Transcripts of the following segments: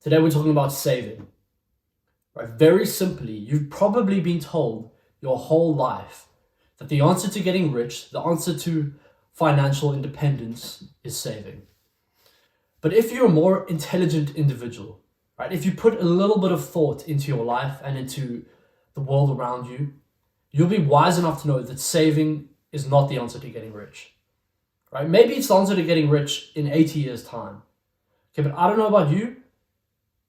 Today we're talking about saving. Right? Very simply, you've probably been told your whole life that the answer to getting rich, the answer to financial independence is saving. But if you're a more intelligent individual, right, if you put a little bit of thought into your life and into the world around you, you'll be wise enough to know that saving is not the answer to getting rich. Right? Maybe it's the answer to getting rich in 80 years' time. Okay, but I don't know about you.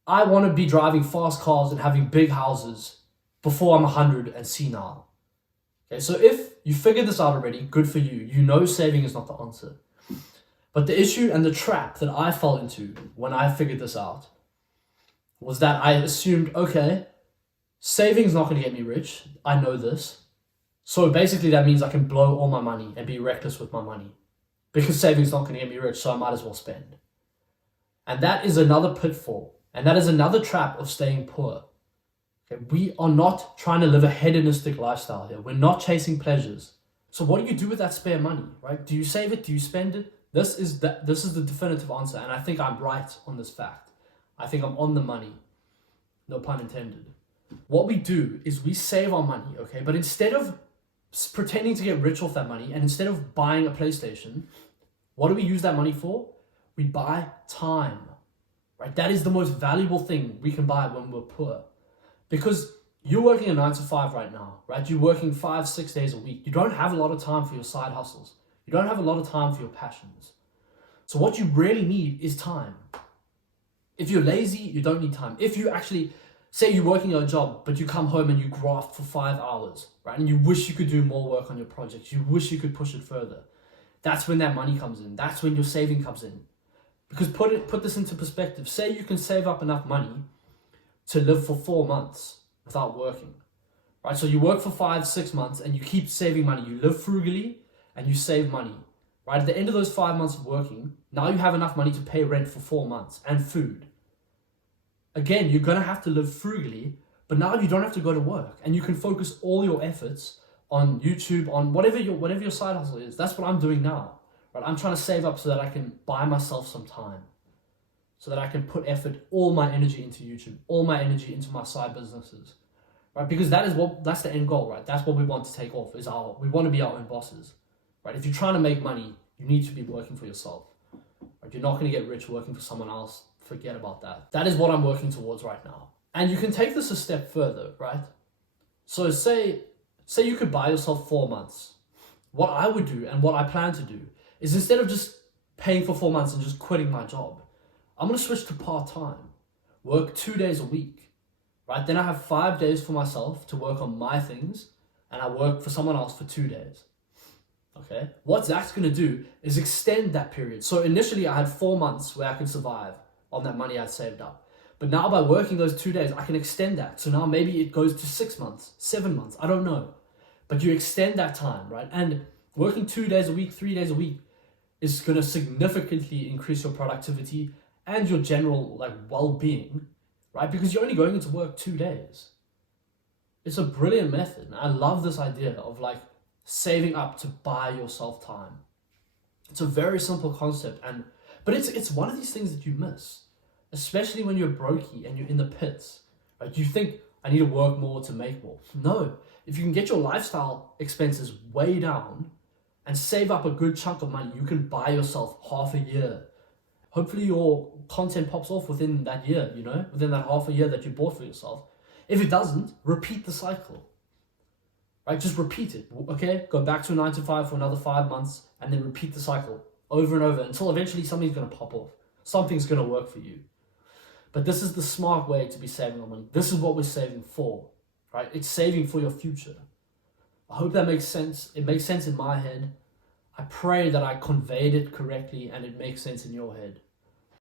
I want to be driving fast cars and having big houses before I'm 100 and senile. Okay, so if you figured this out already, good for you. You know saving is not the answer. But the issue and the trap that I fell into when I figured this out was that I assumed, okay, saving's not going to get me rich. I know this. So basically that means I can blow all my money and be reckless with my money. Because saving's not going to get me rich, so I might as well spend. And that is another pitfall. And that is another trap of staying poor. Okay, we are not trying to live a hedonistic lifestyle here. We're not chasing pleasures. So what do you do with that spare money, right? Do you save it? Do you spend it? This is the definitive answer. And I think I'm right on this fact. I think I'm on the money. No pun intended. What we do is we save our money, okay? But instead of pretending to get rich off that money and instead of buying a PlayStation, what do we use that money for? We buy time. Right? That is the most valuable thing we can buy when we're poor. Because you're working a 9 to 5 right now, right? You're working 5-6 days a week. You don't have a lot of time for your side hustles. You don't have a lot of time for your passions. So what you really need is time. If you're lazy, you don't need time. If you actually, say you're working a job, but you come home and you graft for 5 hours, right? And you wish you could do more work on your projects. You wish you could push it further. That's when that money comes in. That's when your saving comes in. Because put this into perspective. Say you can save up enough money to live for 4 months without working, right? So you work for 5-6 months and you keep saving money. You live frugally and you save money, right? At the end of those 5 months of working, now you have enough money to pay rent for 4 months and food. Again, you're gonna have to live frugally, but now you don't have to go to work and you can focus all your efforts on YouTube, on whatever your side hustle is. That's what I'm doing now. Right, I'm trying to save up so that I can buy myself some time, so that I can put all my energy into YouTube, all my energy into my side businesses, right? Because that's the end goal, right? That's what we want to take off. We want to be our own bosses, right? If you're trying to make money, you need to be working for yourself. Right? You're not going to get rich working for someone else. Forget about that. That is what I'm working towards right now. And you can take this a step further, right? So say you could buy yourself 4 months. What I would do and what I plan to do is instead of just paying for 4 months and just quitting my job, I'm going to switch to part-time, work 2 days a week, right? Then I have 5 days for myself to work on my things and I work for someone else for 2 days, okay? What that's going to do is extend that period. So initially I had 4 months where I could survive on that money I'd saved up. But now by working those 2 days, I can extend that. So now maybe it goes to 6 months, 7 months, I don't know. But you extend that time, right? And working 2 days a week, 3 days a week, is going to significantly increase your productivity and your general well-being, right? Because you're only going into work 2 days. It's a brilliant method. And I love this idea of saving up to buy yourself time. It's a very simple concept, but it's one of these things that you miss, especially when you're brokey and you're in the pits, right? You think, I need to work more to make more. No, if you can get your lifestyle expenses way down and save up a good chunk of money, you can buy yourself half a year. Hopefully your content pops off within that year, within that half a year that you bought for yourself. If it doesn't, repeat the cycle, right? Just repeat it, okay? Go back to a 9 to 5 for another 5 months and then repeat the cycle over and over until eventually something's going to pop off. Something's going to work for you. But this is the smart way to be saving our money. This is what we're saving for, right? It's saving for your future. I hope that makes sense. It makes sense in my head. I pray that I conveyed it correctly and it makes sense in your head.